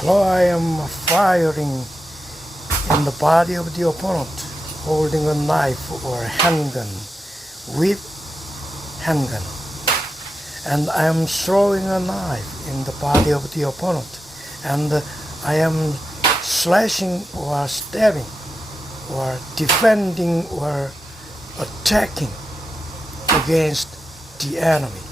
Hello, I am firing in the body of the opponent, holding a knife or handgun with handgun. And I am throwing a knife in the body of the opponent, and I am slashing or stabbing or defending or attacking against the enemy.